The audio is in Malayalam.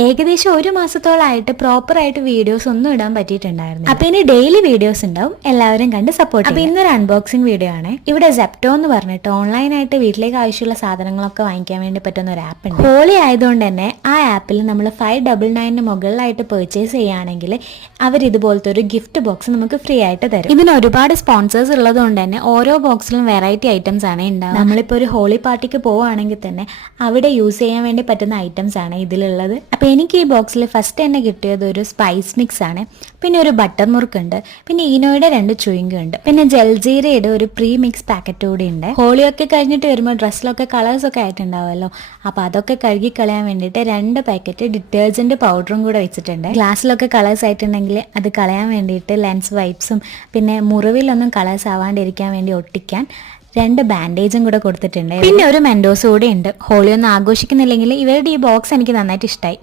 ഏകദേശം 1 മാസത്തോളമായിട്ട് പ്രോപ്പറായിട്ട് വീഡിയോസ് ഒന്നും ഇടാൻ പറ്റിയിട്ടുണ്ടായിരുന്നു. അപ്പൊ ഇനി ഡെയിലി വീഡിയോസ് ഉണ്ടാവും, എല്ലാവരും കണ്ട് സപ്പോർട്ട്. അപ്പൊ ഇന്നൊരു അൺബോക്സിംഗ് വീഡിയോ ആണ്. ഇവിടെ സെപ്റ്റോ എന്ന് പറഞ്ഞിട്ട് ഓൺലൈനായിട്ട് വീട്ടിലേക്ക് ആവശ്യമുള്ള സാധനങ്ങളൊക്കെ വാങ്ങിക്കാൻ വേണ്ടി പറ്റുന്ന ഒരു ആപ്പ് ഉണ്ട്. ഹോളി ആയതുകൊണ്ട് തന്നെ ആ ആപ്പിൽ നമ്മൾ 599 മുകളിലായിട്ട് പെർച്ചേസ് ചെയ്യുകയാണെങ്കിൽ അവർ ഇതുപോലത്തെ ഒരു ഗിഫ്റ്റ് ബോക്സ് നമുക്ക് ഫ്രീ ആയിട്ട് തരും. ഇതിന് ഒരുപാട് സ്പോൺസേഴ്സ് ഉള്ളത് കൊണ്ട് തന്നെ ഓരോ ബോക്സിലും വെറൈറ്റി ഐറ്റംസ് ആണ് ഉണ്ടാവുക. നമ്മളിപ്പോൾ ഒരു ഹോളി പാർട്ടിക്ക് പോവുകയാണെങ്കിൽ തന്നെ അവിടെ യൂസ് ചെയ്യാൻ വേണ്ടി പറ്റുന്ന ഐറ്റംസ് ആണ് ഇതിലുള്ളത്. അപ്പോൾ എനിക്ക് ഈ ബോക്സിൽ ഫസ്റ്റ് തന്നെ കിട്ടിയത് ഒരു സ്പൈസ് മിക്സ് ആണ്, പിന്നെ ഒരു ബട്ടർ മുറുക്ക് ഉണ്ട്, പിന്നെ ഈനോയുടെ 2 ചുയിങ് ഉണ്ട്, പിന്നെ ജൽജീരയുടെ ഒരു പ്രീ മിക്സ് പാക്കറ്റ് കൂടി ഉണ്ട്. ഹോളിയൊക്കെ കഴിഞ്ഞിട്ട് വരുമ്പോൾ ഡ്രസ്സിലൊക്കെ കളേഴ്സ് ഒക്കെ ആയിട്ടുണ്ടാവുമല്ലോ, അപ്പോൾ അതൊക്കെ കഴുകി കളയാൻ വേണ്ടിയിട്ട് 2 പാക്കറ്റ് ഡിറ്റർജന്റ് പൗഡറും കൂടെ വെച്ചിട്ടുണ്ട്. ഗ്ലാസ്സിലൊക്കെ കളേഴ്സ് ആയിട്ടുണ്ടെങ്കിൽ അത് കളയാൻ വേണ്ടിയിട്ട് ലെൻസ് വൈപ്സും പിന്നെ മുറിവിലൊന്നും കളേഴ്സ് ആവാണ്ടിരിക്കാൻ വേണ്ടി ഒട്ടിക്കാൻ 2 ബാൻഡേജും കൂടെ കൊടുത്തിട്ടുണ്ട്. പിന്നെ ഒരു മെൻഡോസ് കൂടെ ഉണ്ട്. ഹോളി ഒന്നും ആഘോഷിക്കുന്നില്ലെങ്കിൽ ഇവരുടെ ഈ ബോക്സ് എനിക്ക് നന്നായിട്ട് ഇഷ്ടമായി.